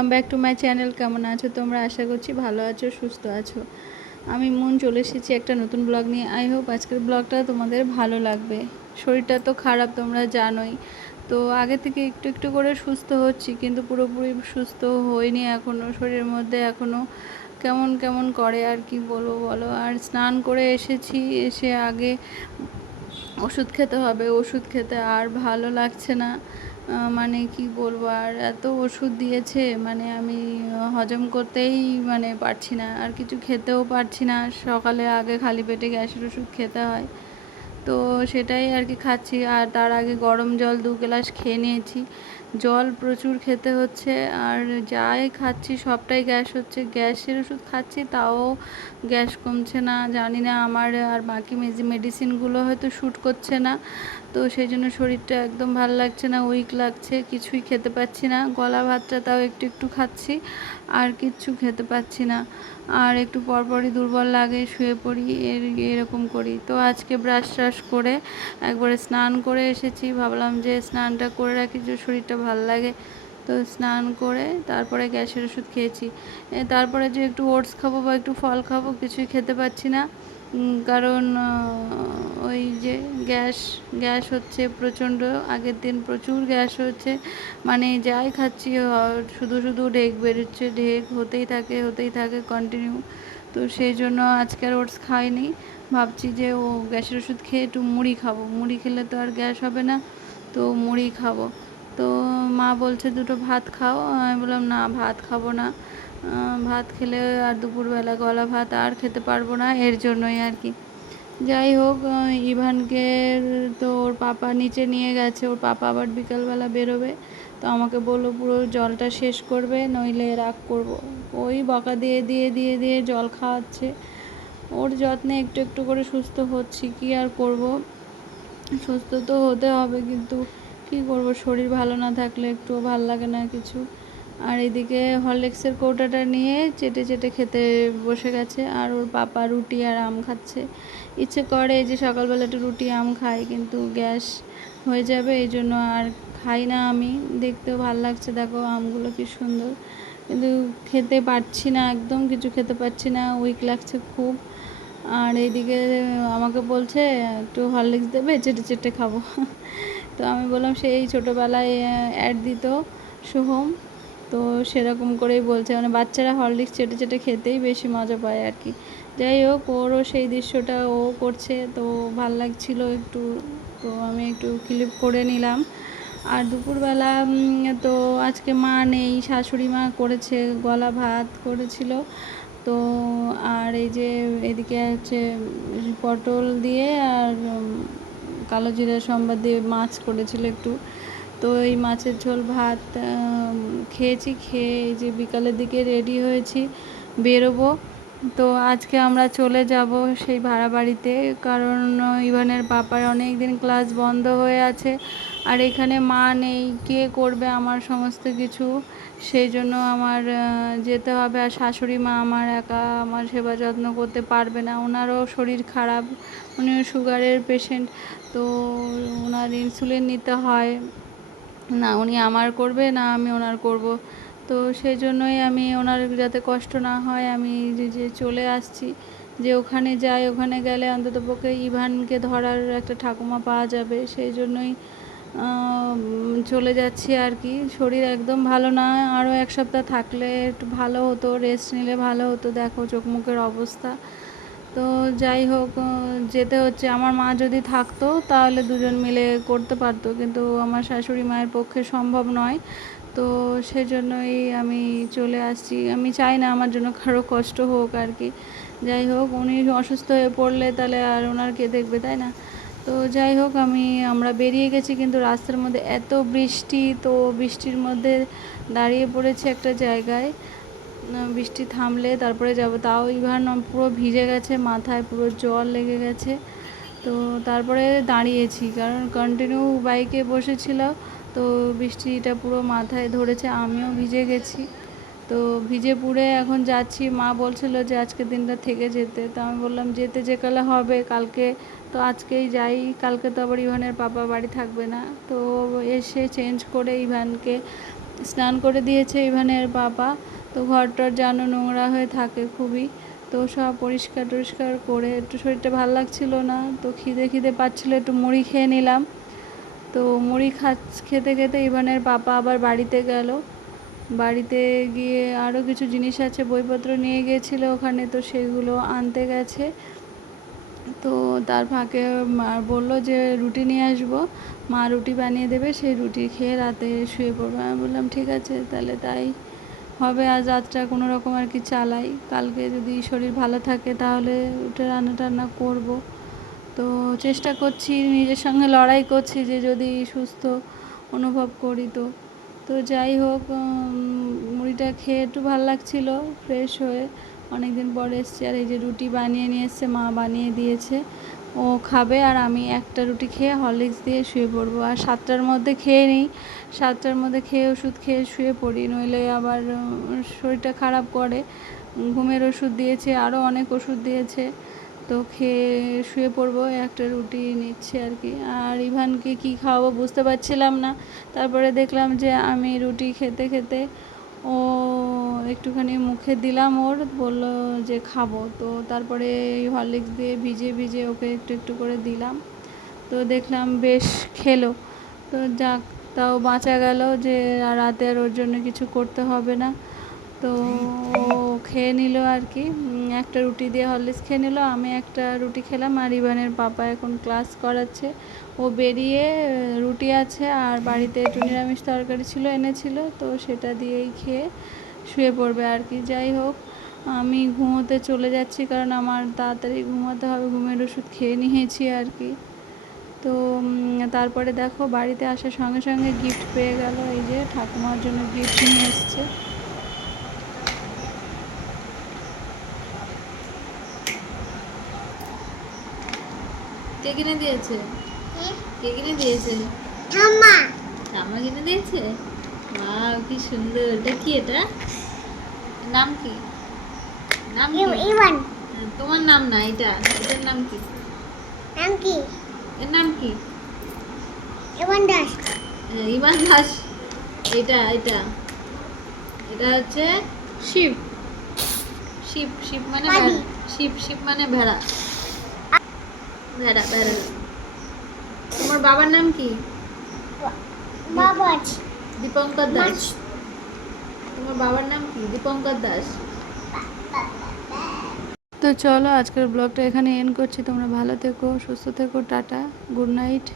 Welcome back to my channel. কেমন আছো তোমরা? আশা করছি ভালো আছো, সুস্থ আছো। আমি মুন চলে এসেছি একটা নতুন ব্লগ নিয়ে। আই হোপ আজকের ব্লগটা তোমাদের ভালো লাগবে। শরীরটা তো খারাপ, তোমরা জানোই। তো আগে থেকে একটু একটু করে সুস্থ হচ্ছি, কিন্তু পুরোপুরি সুস্থ হইনি এখনও। শরীরের মধ্যে এখনও কেমন কেমন করে, আর কি বলবো বলো। আর স্নান করে এসেছি, এসে আগে ওষুধ খেতে হবে। ওষুধ খেতে আর ভালো লাগছে না। মানে কি বলবো, আর এত ওষুধ দিয়েছে, মানে আমি হজম করতেই পারছি না, আর কিছু খেতেও পারছি না। সকালে আগে খালি পেটে গ্যাসের ওষুধ খেতে হয়, তো সেটাই আর কি খাচ্ছি। আর তার আগে গরম জল 2 গ্লাস খেয়ে নিয়েছি। জল প্রচুর খেতে হচ্ছে, আর যাই খাচ্ছি সবটাই গ্যাস হচ্ছে। গ্যাসের ওষুধ খাচ্ছি, তাও গ্যাস কমছে না। জানি না আমার আর বাকি মেডিসিনগুলো হয়তো শ্যুট করছে না, তো সেই জন্য শরীরটা একদম ভালো লাগছে না, উইক লাগছে। কিছুই খেতে পাচ্ছি না। গলা ভাতটা তাও একটু একটু খাচ্ছি, আর কিচ্ছু খেতে পাচ্ছি না। আর একটু পরপরই দুর্বল লাগে, শুয়ে পড়ি, এরকম করি। তো আজকে ব্রাশ ট্রাশ করে একবারে স্নান করে এসেছি। ভাবলাম যে স্নানটা করে রাখি, যে শরীরটা ভালো লাগে। তো স্নান করে তারপরে গ্যাসের ওষুধ খেয়েছি। তারপরে যে একটু ওটস খাবো বা একটু ফল খাবো, কিছুই খেতে পাচ্ছি না। কারণ ওই যে গ্যাস গ্যাস হচ্ছে প্রচণ্ড। আগের দিন প্রচুর গ্যাস হচ্ছে, মানে যাই খাচ্ছি শুধু শুধু ঢেক বেরোচ্ছে, ঢেক হতেই থাকে কন্টিনিউ। তো সেই জন্য আজকে আর ওটস খাইনি। ভাবছি যে গ্যাসের ওষুধ খেয়ে একটু মুড়ি খাবো। মুড়ি খেলে তো আর গ্যাস হবে না, তো মুড়ি খাবো। তো মা বলছে 2টো ভাত খাও। আমি বললাম না, ভাত খাবো না। ভাত খেলে আর দুপুরবেলা গলা ভাত আর খেতে পারবো না, এর জন্যই আর কি। যাই হোক, ইভানকে তো ওর পাপা নিচে নিয়ে গেছে। ওর পাপা আবার বিকালবেলা বেরোবে, তো আমাকে বললো পুরো জলটা শেষ করবে, নইলে রাগ করবো। ওই বকা দিয়ে দিয়ে দিয়ে দিয়ে জল খাওয়াচ্ছে। ওর যত্নে একটু একটু করে সুস্থ হচ্ছি, কি আর করব। সুস্থ তো হতে হবে, কিন্তু কি করব, শরীর ভালো না থাকলে একটুও ভালো লাগে না কিছু। আর এদিকে হরলিক্সের কৌটাটা নিয়ে চেটে চেটে খেতে বসে গেছে, আর ওর পাপা রুটি আর আম খাচ্ছে। ইচ্ছে করে যে সকালবেলা একটু রুটি আম খাই, কিন্তু গ্যাস হয়ে যাবে এই জন্য আর খাই না আমি। দেখতেও ভাল লাগছে, দেখো আমগুলো কি সুন্দর, কিন্তু খেতে পারছি না, একদম কিছু খেতে পারছি না, উইক লাগছে খুব। আর এইদিকে আমাকে বলছে একটু হরলিক্স দেবে, চেটে চেটে খাবো। তো আমি বললাম সেই ছোটোবেলায় অ্যাড দিত সোহম, তো সেরকম করেই বলছে, মানে বাচ্চারা হরলিক্স চেটে চেটে খেতেই বেশি মজা পায় আর কি। যাই হোক, ওরও সেই দৃশ্যটা ও করছে, তো ভাল লাগছিল একটু, তো আমি একটু ক্লিপ করে নিলাম। আর দুপুরবেলা তো আজকে মা নেই, শাশুড়ি মা করেছে, গলা ভাত করেছিল। তো আর এই যে এদিকে হচ্ছে পটল দিয়ে আর কালো জিরা সম্বাদ দিয়ে মাছ করেছিল একটু। তো এই মাছের ঝোল ভাত খেয়েছি। খেয়ে এই যে বিকালের দিকে রেডি হয়েছি, বেরোবো। তো আজকে আমরা চলে যাব সেই ভাড়া বাড়িতে, কারণ ইভানের পাপার অনেক দিন ক্লাস বন্ধ হয়ে আছে, আর এখানে মা নেই, কে করবে আমার সমস্ত কিছু। সেই জন্য আমার যেতে হবে। আর শাশুড়ি মা আমার একা আমার সেবা যত্ন করতে পারবে না, ওনারও শরীর খারাপ, উনিও সুগারের পেশেন্ট। তো ওনার ইনসুলিন নিতে হয়, না উনি আমার করবে না আমি ওনার করব। তো সেই জন্যই আমি ওনার যাতে কষ্ট না হয়, আমি যে চলে আসছি, যে ওখানে যাই, ওখানে গেলে অন্ততপক্ষে ইভানকে ধরার একটা ঠাকুমা পাওয়া যাবে, সেই জন্যই চলে যাচ্ছি আর কি। শরীর একদম ভালো না, আরও 1 সপ্তাহ থাকলে একটু ভালো হতো, রেস্ট নিলে ভালো হতো। দেখো চোখ মুখের অবস্থা। তো যাই হোক, যেতে হচ্ছে। আমার মা যদি থাকতো তাহলে দুজন মিলে করতে পারতো, কিন্তু আমার শাশুড়ি মায়ের পক্ষে সম্ভব নয়। তো সেজন্যই আমি চলে আসছি। আমি চাই না আমার জন্য কারো কষ্ট হোক আর কি। যাই হোক, উনি অসুস্থ হয়ে পড়লে তাহলে আর ওনার কে দেখবে, তাই না? তো যাই হোক, আমরা বেরিয়ে গেছি, কিন্তু রাস্তার মধ্যে এত বৃষ্টি, তো বৃষ্টির মধ্যে দাঁড়িয়ে পড়েছি একটা জায়গায়। বৃষ্টি থামলে তারপরে যাব। তাও ইভান পুরো ভিজে গেছে, মাথায় পুরো জল লেগে গেছে। তো তারপরে দাঁড়িয়েছি, কারণ কন্টিনিউ বাইকে বসেছিল, তো বৃষ্টিটা পুরো মাথায় ধরেছে, আমিও ভিজে গেছি। তো ভিজে পুড়ে এখন যাচ্ছি। মা বলছিল যে আজকে দিনটা থেকে যেতে, তো আমি বললাম যেতে যে কালে হবে, কালকে তো আজকেই যাই, কালকে তো আবার ইভানের পাপা বাড়ি থাকবে না। তো এসে চেঞ্জ করে ইভানকে স্নান করে দিয়েছে ইভানের বাবা। তো ঘরটার যেন নোংরা হয়ে থাকে খুবই, তো সব পরিষ্কার টরিষ্কার করে একটু শরীরটা ভালো লাগছিল না, তো খিদে খিদে পাচ্ছিলো, একটু মুড়ি খেয়ে নিলাম। তো মুড়ি খেতে খেতে ইভানের পাপা আবার বাড়িতে গেল। বাড়িতে গিয়ে আরও কিছু জিনিস আছে, বইপত্র নিয়ে গিয়েছিলো ওখানে, তো সেগুলো আনতে গেছে। তো তার ফাঁকে মা বললো যে রুটি নিয়ে আসবো, মা রুটি বানিয়ে দেবে, সেই রুটি খেয়ে রাতে শুয়ে পড়বো। আমি বললাম ঠিক আছে, তাহলে তাই হবে। আজ রাতটা কোনো রকম আর কি চালাই, কালকে যদি শরীর ভালো থাকে তাহলে উঠে রান্না টান্না করবো। তো চেষ্টা করছি, নিজের সঙ্গে লড়াই করছি যে যদি সুস্থ অনুভব করি। তো তো যাই হোক, মুড়িটা খেয়ে একটু ভালো লাগছিলো, ফ্রেশ হয়ে অনেক দিন পরে এসছি। আর এই যে রুটি বানিয়ে নিয়ে এসছে, মা বানিয়ে দিয়েছে, ও খাবে। আর আমি একটা রুটি খেয়ে হরলিক্স দিয়ে শুয়ে পড়বো। আর 7টার মধ্যে খেয়ে নিই, 7টার মধ্যে খেয়ে ওষুধ খেয়ে শুয়ে পড়ি, নইলে আবার শরীরটা খারাপ করে। ঘুমের ওষুধ দিয়েছে, আরও অনেক ওষুধ দিয়েছে, তো খেয়ে শুয়ে পড়বো। একটা রুটি নিচ্ছে আর কি। আর ইভানকে কী খাওয়াবো বুঝতে পারছিলাম না। তারপরে দেখলাম যে আমি রুটি খেতে খেতে ও একটুখানি মুখে দিলাম, ওর বললো যে খাবো। তো তারপরে হরলিক্স দিয়ে ভিজিয়ে ভিজিয়ে ওকে একটু একটু করে দিলাম। তো দেখলাম বেশ খেলো। তো যাক, তাও বাঁচা গেল যে রাতে আর ওর জন্য কিছু করতে হবে না। তো ও খেয়ে নিল আর কি, একটা রুটি দিয়ে হরলিক্স খেয়ে নিল, আমি একটা রুটি খেলাম। আর ইভানের পাপা এখন ক্লাস করাচ্ছে, ও বেরিয়ে রুটি আছে আর বাড়িতে একটু নিরামিষ তরকারি ছিল, এনেছিল, তো সেটা দিয়েই খেয়ে শুয়ে পড়বে আর কি। যাই হোক, আমি ঘুমোতে চলে যাচ্ছি, কারণ আমার তাড়াতাড়ি ঘুমাতে হবে, ঘুমের ওষুধ খেয়ে নিয়েছি আর কি। তো তারপরে দেখো, বাড়িতে আসার সঙ্গে সঙ্গে গিফট পেয়ে গেল, এই যে ঠাকুমার জন্য গিফট নিয়ে এসছে। কে কিনে দিয়েছে? কে কিনে দিয়েছে? ঠাম্মা। ঠাম্মা কিনে দিয়েছে? ওয়াও, কি সুন্দর। এটা কি? এটা নাম কি? নাম কি? ইভান। তোমার নাম না, এটার নাম কি? নাম কি? এর নাম কি? ইভান দাস। ইভান দাস। এটা এটা এটা হচ্ছে শিব। শিব শিব মানে শিব শিব মানে ভেড়া। ভেড়া ভেড়া। তোমার বাবার নাম কি? বাবা দীপঙ্কর দাস। তোমার বাবার নাম কি? দীপঙ্কর দাস। তো চলো, আজকের ব্লগটা এখানে এন্ড করছি। তোমরা ভালো থেকো, সুস্থ থেকো, টাটা, গুড নাইট।